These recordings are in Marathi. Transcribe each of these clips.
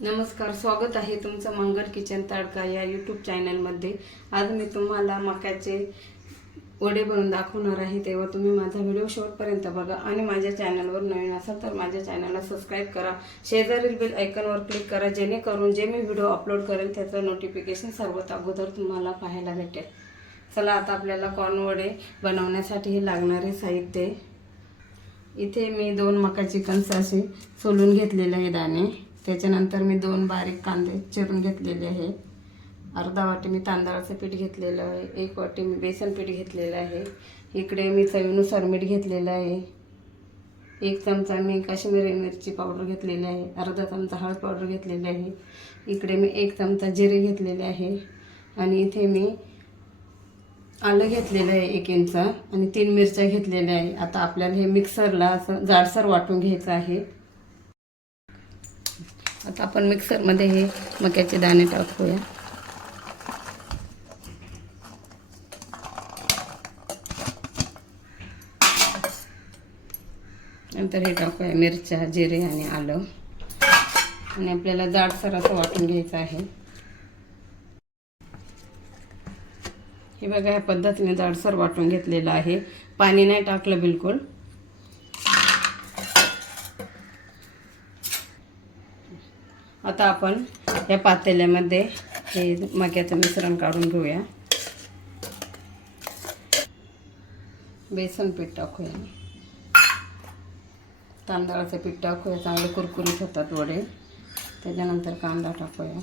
नमस्कार स्वागत आहे तुमचं मंगल किचन तडका या यूट्यूब चॅनलमध्ये आज मी तुम्हाला मक्याचे वडे बनवून दाखवणार आहे. तेव्हा तुम्ही माझा व्हिडिओ शेवटपर्यंत बघा आणि माझ्या चॅनलवर नवीन असाल तर माझ्या चॅनलला सबस्क्राईब करा. शेजारील बिल आयकॉनवर क्लिक करा जेणेकरून जे मी व्हिडिओ अपलोड करेल त्याचं नोटिफिकेशन सर्वात अगोदर तुम्हाला पाहायला भेटेल. चला आता आपल्याला कॉर्न वडे बनवण्यासाठी हे लागणारे साहित्य. इथे मी दोन मकाची कणसं असे सोलून घेतलेले आहे दाणे. त्याच्यानंतर मी दोन बारीक कांदे चिरून घेतलेले आहे. अर्धा वाटी मी तांदळाचं पीठ घेतलेलं आहे. एक वाटी मी बेसन पीठ घेतलेलं आहे. इकडे मी चवीनुसार मीठ घेतलेलं आहे. एक चमचा मी काश्मीरी मिरची पावडर घेतलेली आहे. अर्धा चमचा हळद पावडर घेतलेली आहे. इकडे मी एक चमचा जिरे घेतलेले आहे. आणि इथे मी आलं घेतलेलं आहे एक इंच आणि तीन मिरच्या घेतलेल्या आहे. आता आपल्याला हे मिक्सरला असं जाडसर वाटून घ्यायचं आहे. आता आपण मिक्सरमध्ये हे मक्याचे दाणे टाकूया. नंतर हे टाकूया मिरच्या जिरे आणि आलं. आणि आपल्याला जाडसर असं वाटून घ्यायचं आहे. हे बघा ह्या पद्धतीने जाडसर वाटून घेतलेलं आहे. पाणी नाही टाकलं बिलकुल. आता आपण या पातेल्यामध्ये हे मक्याचं मिश्रण काढून घेऊया. बेसन पीठ टाकूया तांदळाचं पीठ टाकूया चांगले कुरकुरीत होतात वडे. त्याच्यानंतर कांदा टाकूया.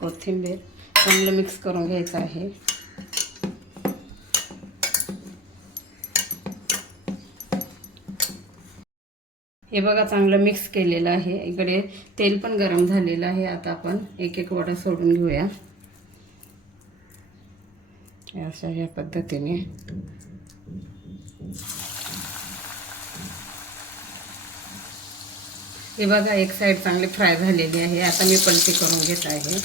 कोथिंबीर चांगलं मिक्स करून घ्यायचं आहे. हे बघा चांगलं मिक्स केलेलं आहे. इकडे तेल पण गरम झालेलं आहे. आता आपण एक एक वडा सोडून घेऊया. अशा ह्या पद्धतीने. हे बघा एक साईड चांगली फ्राय झालेली आहे. आता मी पलटी करून घेत आहे.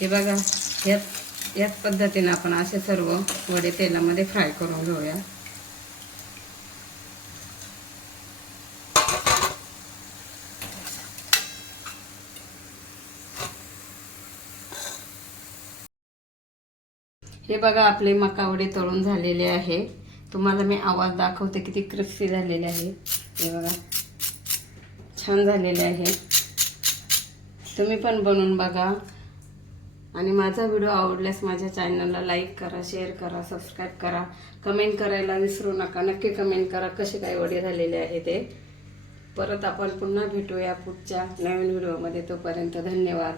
हे बघा याच याच पद्धतीने आपण असे सर्व वडे तेलामध्ये फ्राय करून घेऊया. हे बघा आपले मकावडे तळून झालेले आहे. तुम्हाला मी आवाज दाखवते किती क्रिस्पी झालेले आहे. हे बघा छान झालेले आहे. तुम्ही पण बनवून बघा. आणि माझा व्हिडिओ आवडल्यास माझ्या चॅनलला लाईक करा शेअर करा सबस्क्राईब करा. कमेंट करायला विसरू नका. नक्की कमेंट करा कसे काय वडे झालेले आहे ते. परत आपण पुन्हा भेटूया पुढच्या नवीन व्हिडिओमध्ये तोपर्यंत धन्यवाद.